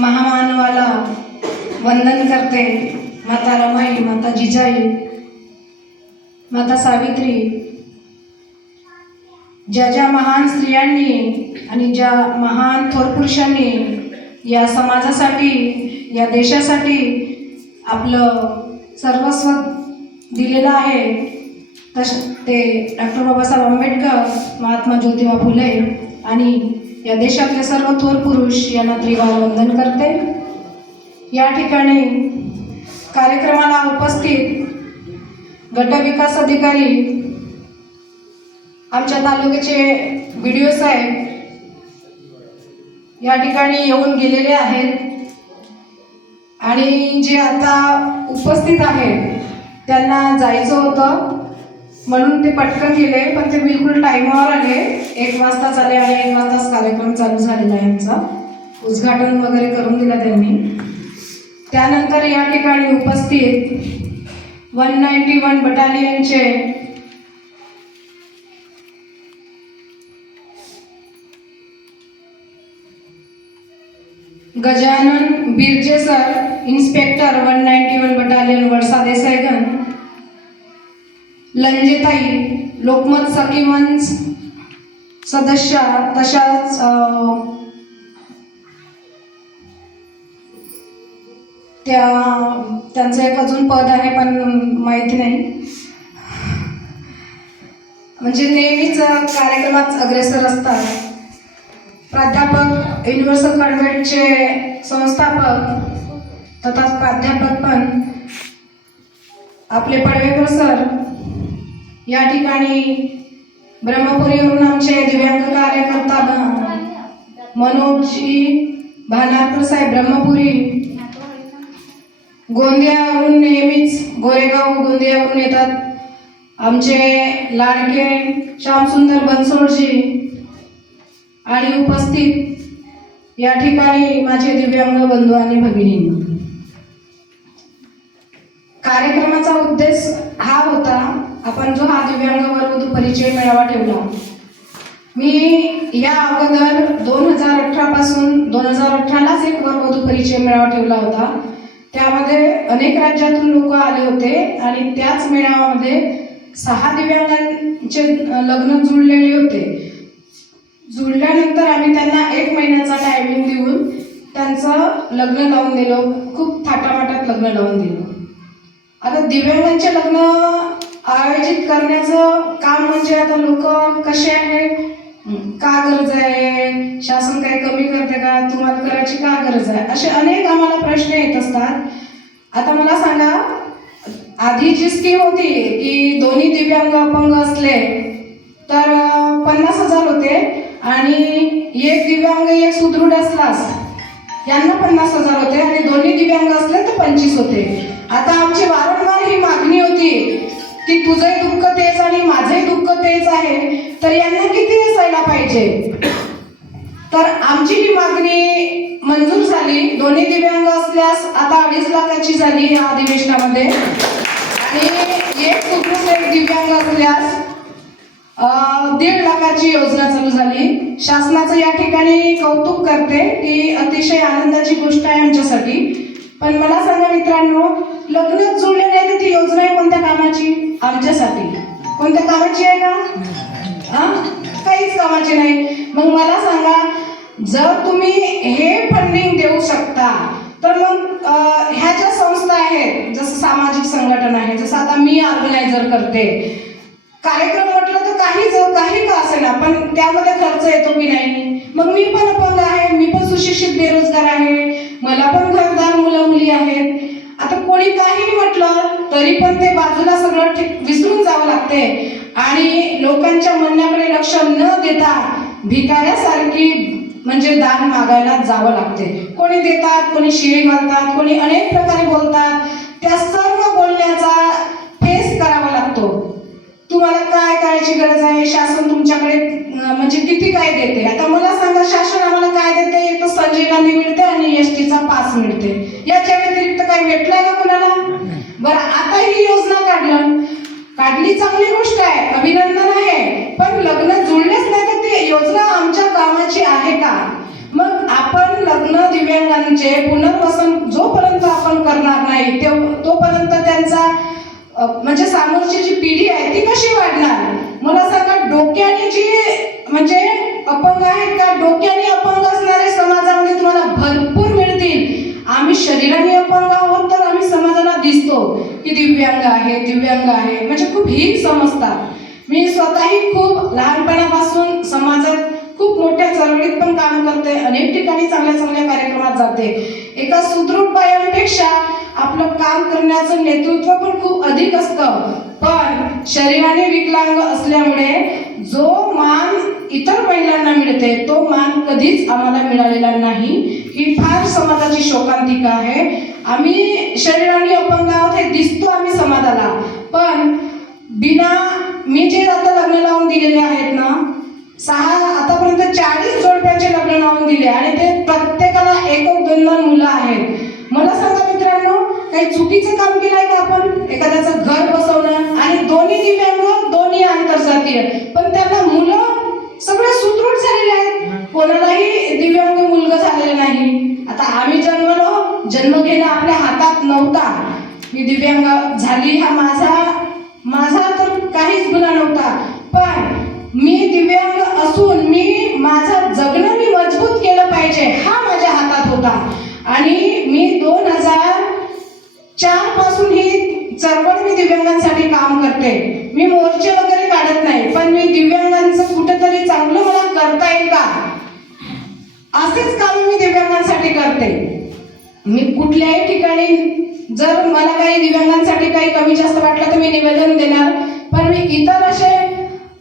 महामानवाला वंदन करते। माता रमाई, माता जिजाई, माता सावित्री, ज्या महान स्त्रियांनी आणि ज्या महान थोर पुरुषांनी या समाजासाठी, या देशासाठी आपलं सर्वस्व दिलेलं आहे, ते डॉक्टर बाबासाहेब आंबेडकर, महात्मा ज्योतिबा फुले आणि या देशातले सर्व थोर पुरुष यांना त्रिवार वंदन करते। या ठिकाणी कार्यक्रमाला उपस्थित गट विकास अधिकारी, आमच्या तालुक्याचे BDO साहेब या ठिकाणी येऊन गेलेले आहेत आणि जे आता उपस्थित आहेत त्यांना जायचं होतं म्हणून ते पटकन गेले, पण ते बिलकुल टाईमावर आले। 1 वाजताच आले आणि 1 वाजताच कार्यक्रम चालू झालेला आहे। यांचा उद्घाटन वगैरे करून दिला त्यांनी। त्यानंतर या ठिकाणी उपस्थित 191 बटालियनचे Gajanan Birje sir, inspector 191 battalion Wadsa Desaiganj, लंजेताई, लोकमत सखी मंच सदस्य, तशाच त्यांचं एक अजून पद आहे पण माहिती नाही, म्हणजे नेहमीच कार्यक्रमात अग्रेसर असतात। प्राध्यापक, युनिव्हर्सल कॉन्व्हेंटचे संस्थापक तथा प्राध्यापक पण आपले पडवेकर सर या ठिकाणी, ब्रह्मपुरीवरून आमचे दिव्यांग कार्यकर्ता मनोजजी भानारकर साहेब ब्रह्मपुरी, गोंदियावरून नेहमीच गोरेगाव गोंदियावरून येतात आमचे लाडके श्यामसुंदर बनसोडजी, आणि उपस्थित या ठिकाणी माझे दिव्यांग बंधू आणि भगिनी। कार्यक्रमाचा उद्देश हा होता, आपण जो हा दिव्यांग वरवधू परिचय मेळावा ठेवला, मी या अगोदर 2018 पासून 2018लाच एक वरवधू परिचय मेळावा ठेवला होता। त्यामध्ये अनेक राज्यातून लोक आले होते आणि त्याच मेळाव्यामध्ये 6 दिव्यांगांचे लग्न जुळलेले होते। जुळल्यानंतर आम्ही त्यांना 1 महिन्याचा टायमिंग देऊन त्यांचं लग्न लावून दिलं, खूप थाटामाटात लग्न लावून दिलं। आता दिव्यांगांचे लग्न आयोजित करण्याचं काम म्हणजे आता लोक कसे आहे, का गरज आहे, शासन काही कमी करते का, तुम्हाला करायची का गरज आहे, असे अनेक आम्हाला प्रश्न येत असतात। आता मला सांगा, आधी जी स्कीम होती की दोन्ही दिव्यांग अपंग असले तर 50,000 होते आणि एक दिव्यांग एक सुदृढ असलास यांना 50,000 होते आणि दोन्ही दिव्यांग असले तर 25 होते। आता आमची वारंवार ही मागणी होती की तुझंही दुःख तेच आणि माझंही दुःख तेच आहे, तर यांना किती असायला पाहिजे, तर आमची ही मागणी मंजूर झाली। दोन्ही दिव्यांग असल्यास आता 2.5 लाखाची झाली या अधिवेशनामध्ये, आणि एक सुदृढ एक दिव्यांग असल्यास 1.5 लाखाची योजना चालू झाली। शासनाचं या ठिकाणी कौतुक करते की अतिशय आनंदाची गोष्ट आहे आमच्यासाठी। पण मला सांगा मित्रांनो, लग्न जुळले नाही तर ती योजना आहे कोणत्या कामाची? आमच्यासाठी कोणत्या कामाची आहे का? काहीच कामाची नाही। मग मला सांगा, जर तुम्ही हे फंडिंग देऊ शकता तर मग ह्या ज्या संस्था आहेत, जसं सामाजिक संघटन आहे, जसं आता मी ऑर्गनायझर करते कार्यक्रम, म्हटलं तर काही का असेना पण त्यामध्ये खर्च येतो की नाही। मग मी पण अपंग आहे, मी पण सुशिक्षित बेरोजगार आहे, मला पण घरदार मुलं मुली आहेत। आता कोणी काही म्हटलं तरी पण ते बाजूला सगळं विसरून जावं लागते आणि लोकांच्या म्हणण्याकडे लक्ष न देता भिकाऱ्यासारखी म्हणजे दान मागायला जावं लागते। कोणी देतात, कोणी शिवी घालतात, कोणी अनेक प्रकारे बोलतात, त्या सर्व बोलण्याचा फेस करावा लागतो। तुम्हाला काय करायची गरज आहे, शासन तुमच्याकडे म्हणजे किती काय देते? आता मला सांगा, शासन आम्हाला काय देते? एक तर संजय गांधी मिळते आणि STचा पास मिळते, याच्या व्यतिरिक्त काही भेटलाय का कुणाला? बरं, आता ही योजना काढली चांगली गोष्ट आहे, अभिनंदन आहे, पण लग्न जुळलेच नाही तर ती योजना आमच्या कामाची आहे का? मग आपण लग्न दिव्यांगांचे पुनर्वसन जोपर्यंत आपण करणार नाही तोपर्यंत त्यांचा म्हणजे समोरची जी पिढी आहे ती कशी वाढणार? मला सांगा, डोक्याने जी म्हणजे अपंग आहेत का? डोक्याने अपंग असणारे समाजामध्ये तुम्हाला भरपूर मिळतील. आम्ही शरीराने अपंग आहोत तर आम्ही समाजाला दिसतो की दिव्यांग आहे म्हणजे खूप हीन समजतात. मी स्वतःही खूप लहानपणापासून समाजात खूप मोठ्या चळवळीत पण काम करते, अनेक ठिकाणी चांगल्या चांगल्या कार्यक्रमात जाते. एका सुदृढ बायांपेक्षा आपलं काम करण्याचं नेतृत्व पण खूप अधिक असतं. पण शरीराने विकलांग असल्यामुळे जो मान इतर महिलांना मिळते तो मान कधीच आम्हाला मिळालेला नाही. ही फार समाजाची शोकांतिका आहे. आम्ही शरीराने अपंग आहोत हे दिसतो आम्ही समाजाला, पण मी जे आता लग्न लावून दिलेले आहेत ना, आतापर्यंत 40 जोडप्यांचे लग्न लावून दिले आणि ते प्रत्येकाला 1-2 मुलं आहेत. मला सांगा मित्रांनो, काही चुकीचं काम केलंय का आपण? एखाद्याचं घर बसवणं आणि दोन्ही दिव्यांग दोन्ही आंतरजातीय, पण त्यांना मुलं सगळे सुदृढ झालेले आहेत, कोणालाही दिव्यांग मुलगा झालेला नाही. आता आम्ही जन्म घेणं आपल्या हातात नव्हता. मी दिव्यांग झाली हा माझा तर काहीच गुन्हा नव्हता, पण मी दिव्यांग असून माझं जगणं मी मजबूत केलं पाहिजे हा माझ्या हातात होता. आणि मी 2004 पासून ही चळवळ मी दिव्यांगांसाठी काम करते. मी मोर्चे वगैरे काढत नाही, पण मी दिव्यांगांचं कुठेतरी चांगलं मला करता येईल का असेच काम मी दिव्यांगांसाठी करते. मी कुठल्याही ठिकाणी जर मला काही दिव्यांगांसाठी काही कमी जास्त वाटलं तर मी निवेदन देणार, पण मी इतर असे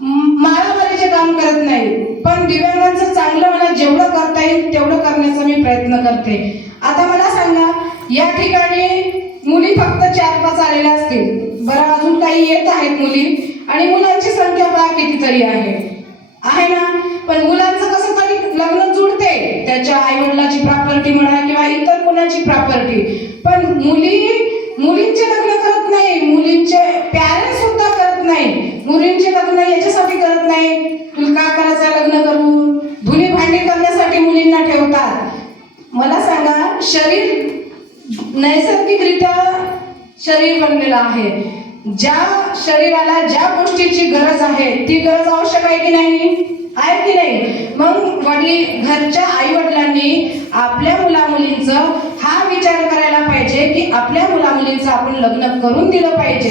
मारामारीचे काम करत नाही. पण दिव्यांगांचं चांगलं मला जेवढं करता येईल तेवढं करण्याचा मी प्रयत्न करते. आता मला सांगा, या ठिकाणी मुली फक्त 4-5 आलेल्या असतील, बरं अजून काही येत आहेत मुली, आणि मुलांची संख्या पहा कितीतरी आहे ना. पण मुलांचं कसं तरी लग्न जुळते, त्याच्या आईवडिलाची प्रॉपर्टी म्हणा किंवा इतर कोणाची प्रॉपर्टी, पण मुलींचे लग्न करत नाही, मुलींचे पॅरेंट्स सुद्धा करत नाही. मुलींचे लग्न याच्यासाठी करत नाही, तुला का करायचं लग्न करून, धुणी भांडी करण्यासाठी मुलींना ठेवतात. मला सांगा, शरीर नैसर्गिकरित्या शरीर बनलेलं आहे. ज्या शरीराला ज्या गोष्टीची गरज आहे ती गरज आवश्यक आहे की नाही? मग घरच्या आई वडिलांनी आपल्या मुलामुलींचं हा विचार करायला पाहिजे की आपल्या मुलामुलींचं आपण लग्न करून दिलं पाहिजे.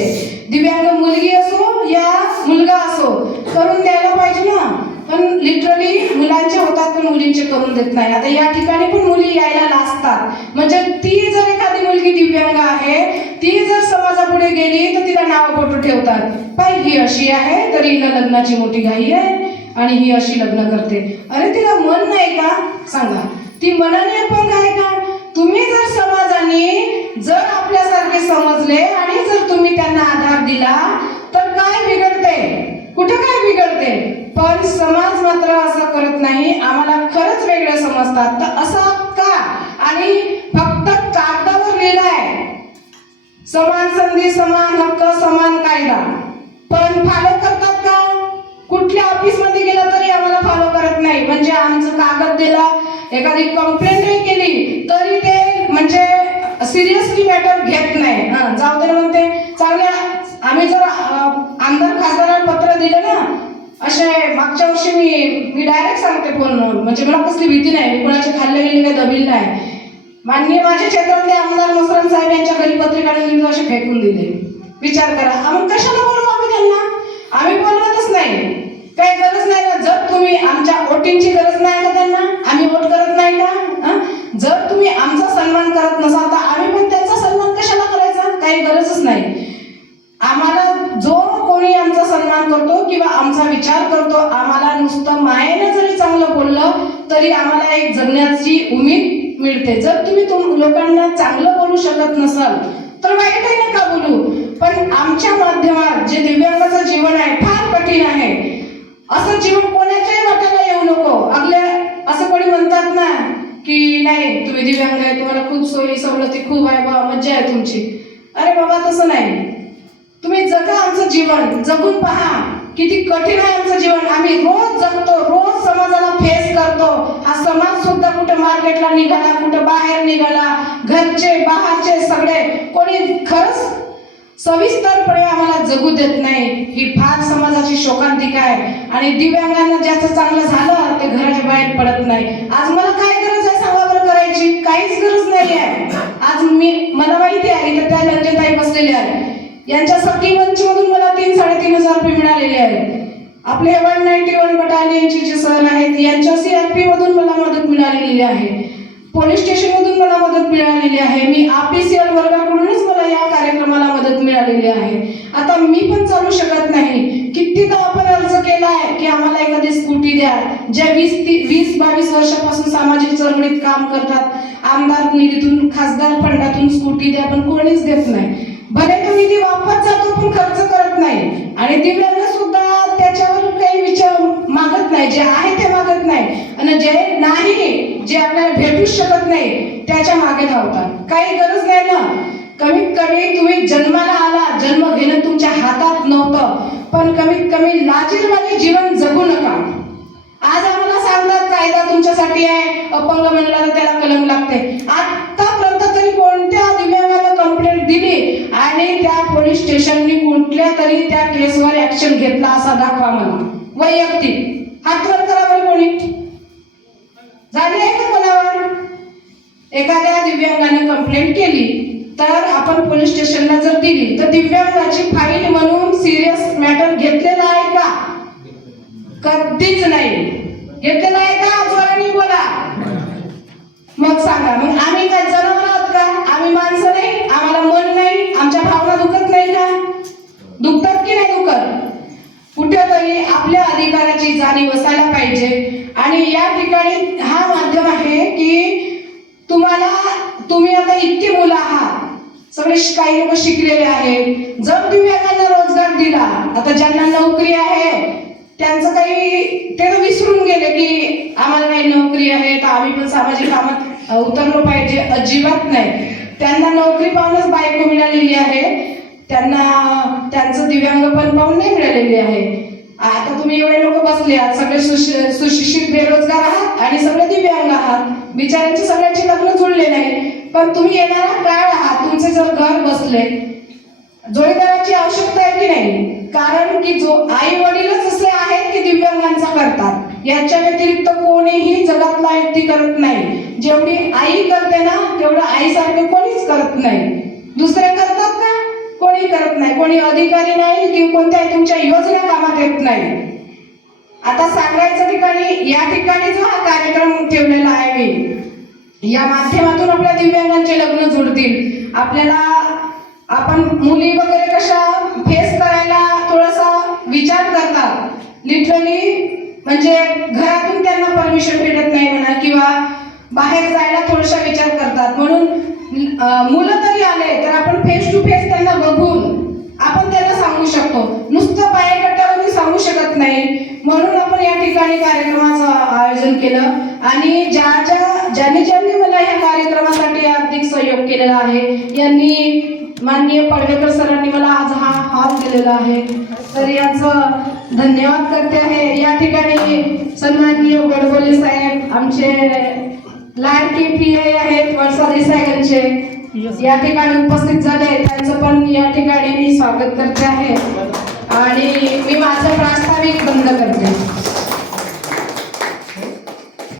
दिव्यांग मुलगी असो या मुलगा असो करून द्यायला पाहिजे ना. पण लिटरली मुलांचे होतात पण मुलींचे करून देत नाही. आता या ठिकाणी पण मुली यायला लाजतात. म्हणजे ती जर एखादी मुलगी दिव्यांग आहे, ती जर समाजापुढे गेली तर तिला नाव फोटो ठेवतात, पाय ही अशी आहे तरी हिला लग्नाची मोठी घाई आहे आणि ही अशी लग्न करते. अरे तिला मन नाही का? सांगा, ती मनाने अपंग आहे का? तुम्ही जर समाजाने जर आपल्यासारखे समजले आणि जर तुम्ही त्यांना आधार दिला तर काय बिघडते? कुठं काय बिघडते? पण समाज मात्र असं करत नाही. आम्हाला खरंच वेगळं समजतात. तर असं का? आणि फक्त कागदावर लिहिलंय समान संधी, समान हक्क, समान कायदा, पण फॉलो करतात का? कुठल्या ऑफिस मध्ये गेला तरी आम्हाला फॉलो करत नाही. म्हणजे आमचं कागद दिला, एखादी कंप्लेंटही केली तरी ते म्हणजे सिरियसली मॅटर घेत नाही. जाऊ दे म्हणते, चांगल्या आम्ही जर आमदार खासदारांना पत्र दिलं ना, असे मागच्या वर्षी मी डायरेक्ट सांगते फोनवर, म्हणजे मला कसली भीती नाही, मी कोणाचे खाल्ले गेले काही दबील नाही. माननीय माझ्या क्षेत्रातले आमदार मसराम साहेब यांच्या घरी पत्रिका दिली, असे फेकून दिले. विचार करा, आम्ही कशाला बोलू? आम्ही त्यांना आम्ही बोलवतच नाही, काही गरज नाही ना. जर तुम्ही आमच्या वोटिंगची गरज नाही का त्यांना, आम्ही वोट करत नाही का? जर तुम्ही आमचा सन्मान करत नसाल तर आम्ही पण त्यांचा सन्मान कशाला करायचा? काही गरजच नाही. आम्हाला जो कोणी आमचा सन्मान करतो किंवा आमचा विचार करतो, आम्हाला नुसतं मायेने जरी चांगलं बोललं तरी आम्हाला एक जगण्याची उमेद मिळते. जर तुम्ही लोकांना चांगलं बोलू शकत नसाल तर वाईटही नका बोलू. पण आमच्या माध्यमात जे दिव्यांगाचं जीवन आहे फार कठीण आहे. असं जीवन कोणाच्याही वाट्याला येऊ नको. असं कोणी म्हणतात ना की नाही तुम्ही दिव्यांग आहे, तुम्हाला खूप सोयी सवलती खूप आहे, बा मज्जा आहे तुमची. अरे बाबा, तसं नाही. तुम्ही जगा आमचं जीवन, जगून पहा. किती कठीण आहे आमचं जीवन. आम्ही रोज जगतो, रोज समाजाला फेस करतो. हा समाज सुद्धा कुठे मार्केटला निघाला, कुठे बाहेर निघाला, घरचे बाहेरचे सगळे कोणी खरंच सविस्तरपणे आम्हाला जगू देत नाही. ही फार समाजाची शोकांतिका आहे. आणि दिव्यांगांना ज्याचं चांगलं झालं ते घराच्या बाहेर पडत नाही. आज मला काय गरज आहे सांगा बरं करायची? काहीच गरज नाही आहे. आज मला माहिती आहे इथं त्या रंजनताई बसलेल्या आहेत, यांच्या सखी मंचमधून मला 3-3.5 हजार रुपये मिळालेले आहेत. आपले 191 बटालियनचे जे सर आहेत यांच्या CRP मधून मला मदत मिळालेली आहे. पोलीस स्टेशन मधून मला मदत मिळालेली आहे. मी APCL वर्गाकडूनच मला या कार्यक्रमाला मदत मिळालेली आहे. आता मी पण चालू शकत नाही. कितीदा आपण अर्ज केलाय की आम्हाला एखादी स्कूटी द्या. ज्या 20-22 वर्षापासून सामाजिक चळवळीत काम करतात, आमदार निधीतून, खासदार फंडातून स्कूटी द्या, पण कोणीच देत नाही. भले तो निधी वापस जातो पण खर्च करत नाही. आणि दिव्यांग सुद्धा त्याच्यावर काही विचार मागत नाही. जे आहे ते मागत नाही, आणि जे नाही, जे आपल्याला भेटू शकत नाही त्याच्या मागे धावतात. काही गरज नाही ना. कमीत कमी तुम्ही जन्माला आला, जन्म घेणं तुमच्या हातात नव्हतं, पण कमीत कमी लाजीरवाणे जीवन जगू नका. आज आम्हाला सांगतात कायदा तुमच्यासाठी आहे, अपंग म्हणला तर त्याला कलम लागते. आतापर्यंत तरी कोणत्या दिव्यांगाला कंप्लेंट दिली आणि त्या पोलीस स्टेशननी कुठल्या तरी त्या केसवर ऍक्शन घेतला असा दाखवा मला. वैयक्तिक हात वर करा बरं. कोणी झाली आहे का कोणावर? एखाद्या दिव्यांगाने कंप्लेंट केली तर आपण पोलीस स्टेशनला जर दिली तर दिव्यांगाची फाईल म्हणून सिरियस मॅटर घेतलेला आहे का? कधीच नाही घेतलेला आहे का? जोराने बोला. मग सांगा, मग आम्ही काय जनावर आहोत का? आम्ही माणसं नाही? आम्हाला मन नाही? आमच्या भावना दुखत नाही का? दुखतात की नाही दुखत? कुठेतरी आपल्या अधिकाराची जाणीव असायला पाहिजे. आणि या ठिकाणी हा माध्यम आहे की तुम्ही आता इतकी मुलं आहात, सगळे काही लोक शिकलेले आहेत. जर दिव्यांगांना रोजगार दिला, आता ज्यांना नोकरी आहे त्यांचं काही ते विसरून गेले की आम्हाला काही नोकरी आहे तर आम्ही पण सामाजिक कामात उतरलो पाहिजे. अजिबात नाही. त्यांना नोकरी पाहूनच बायको मिळालेली आहे, त्यांना त्यांचं दिव्यांग पण पाहून नाही मिळालेली आहे. आता तुम्ही एवढे लोक बसले आहात, सगळे सुशिक्षित बेरोजगार आहात आणि सगळे दिव्यांग आहात. बिचाऱ्यांचे सगळ्यांचे लग्न जुळले नाही, पण तुम्ही येणारा काळ आहात. तुमचे जर घर बसले, जोडीदाराची आवश्यकता आहे की नाही? कारण की जो आई वडीलच असे आहेत की दिव्यांगांचा करतात. याच्या व्यतिरिक्त कोणीही जगातला व्यक्ती करत नाही. जेवढी आई करते ना तेवढं आईसारखे कोणीच करत नाही. दुसरे करतात का? कोणी करत नाही. कोणी अधिकारी नाही की कोणत्याही तुमच्या योजना कामात येत नाही. आता सांगायचं ठिकाणी या ठिकाणी जो हा कार्यक्रम ठेवलेला आहे मी, या माध्यमातून आपल्या दिव्यांगांचे लग्न जुळतील. आपल्याला आपण मुली वगैरे कशा फेस करायला थोडासा विचार करतात. लिटरली म्हणजे घरातून त्यांना परमिशन भेटत नाही म्हणा, किंवा बाहेर जायला थोडासा विचार करतात. म्हणून मुलं तरी आले तर आपण फेस टू फेस त्यांना बघून आपण त्यांना सांगू शकतो. नुसतं पायगट्ट्यावरून सांगू शकत नाही. म्हणून आपण या ठिकाणी कार्यक्रमाचं आयोजन केलं. आणि ज्यांनी मला या कार्यक्रमासाठी आर्थिक सहयोग केलेला आहे, यांनी माननीय पडवेकर सरांनी मला आज हा हॉल दिलेला आहे, तर यांचं धन्यवाद करते आहे. या ठिकाणी सन्माननीय गडबोले साहेब आमचे लाडके PA आहेत वर्षा देसाईंचे, या ठिकाणी उपस्थित झाले. त्यांचं पण या ठिकाणी मी स्वागत करते आहे. आणि मी माझं प्रास्ताविक बंद करते.